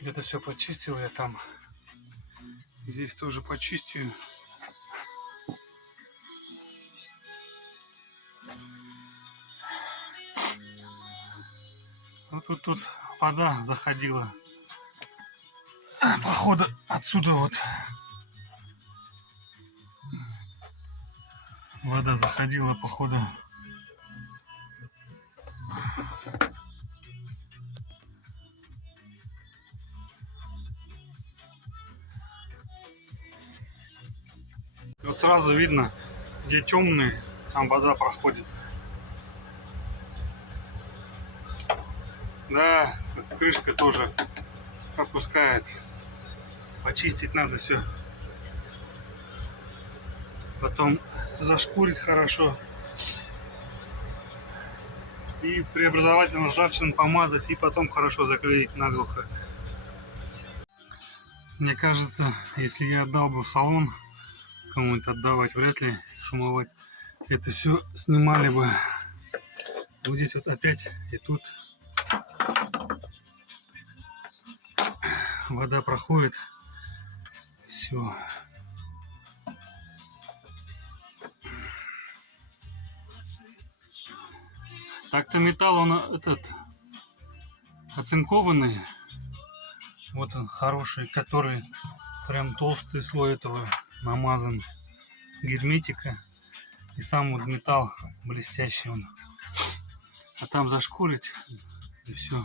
Это все почистил я там. Здесь тоже почистю. Вот тут вода заходила. Походу отсюда вот вода заходила, походу. Вот сразу видно, где темный, там вода проходит. Да, крышка тоже пропускает. Почистить надо все. Потом зашкурить хорошо. И преобразователем ржавчину помазать. И потом хорошо заклеить наглухо. Мне кажется, если я отдал бы в салон, кому-нибудь отдавать, вряд ли шумовать, это все снимали бы. Вот здесь вот опять и тут вода проходит. Все. Так-то металл он этот оцинкованный. Вот он хороший, который прям толстый слой этого намазан герметика. И сам вот металл блестящий он. А там зашкурить и все.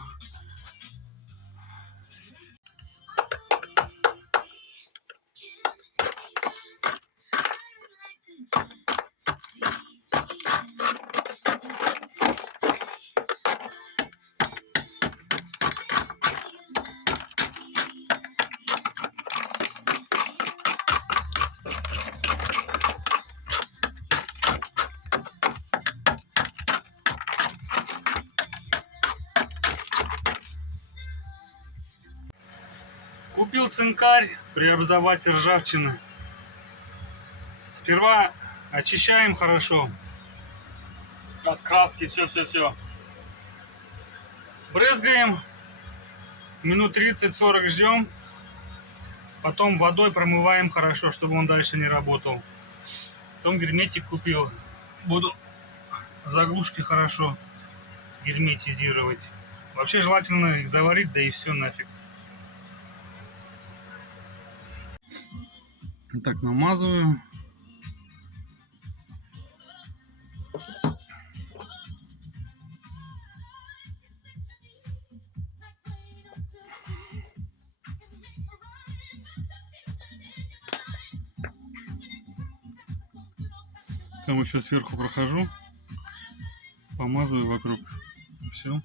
Купил цинкарь, преобразователь ржавчины. Сперва очищаем хорошо от краски, все. Брызгаем, минут 30-40 ждем. Потом водой промываем хорошо, чтобы он дальше не работал. Потом герметик купил. Буду заглушки хорошо герметизировать. Вообще желательно их заварить, да и все нафиг. Так, намазываю. Там еще сверху прохожу, помазываю вокруг. Все.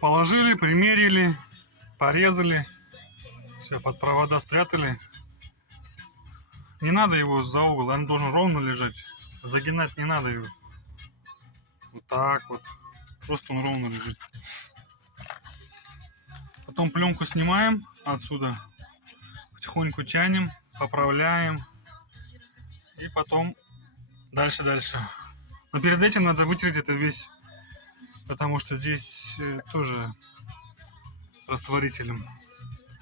Положили, примерили, порезали, все, под провода спрятали. Не надо его за угол, он должен ровно лежать. Загинать не надо его. Вот так вот. Просто он ровно лежит. Потом пленку снимаем отсюда. Потихоньку тянем, поправляем. И потом дальше. Но перед этим надо вытереть это весь. Потому что здесь тоже растворителем.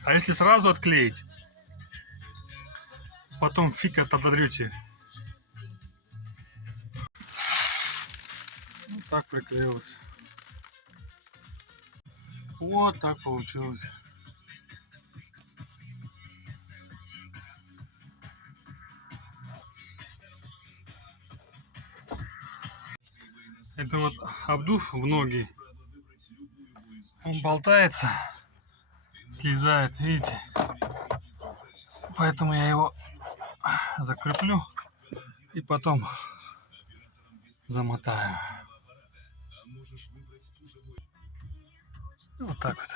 А если сразу отклеить, потом фиг отодрете. Вот так приклеилось. Вот так получилось. Это вот обдув в ноги. Он болтается, слезает, видите? Поэтому я его закреплю и потом замотаю. Вот так вот.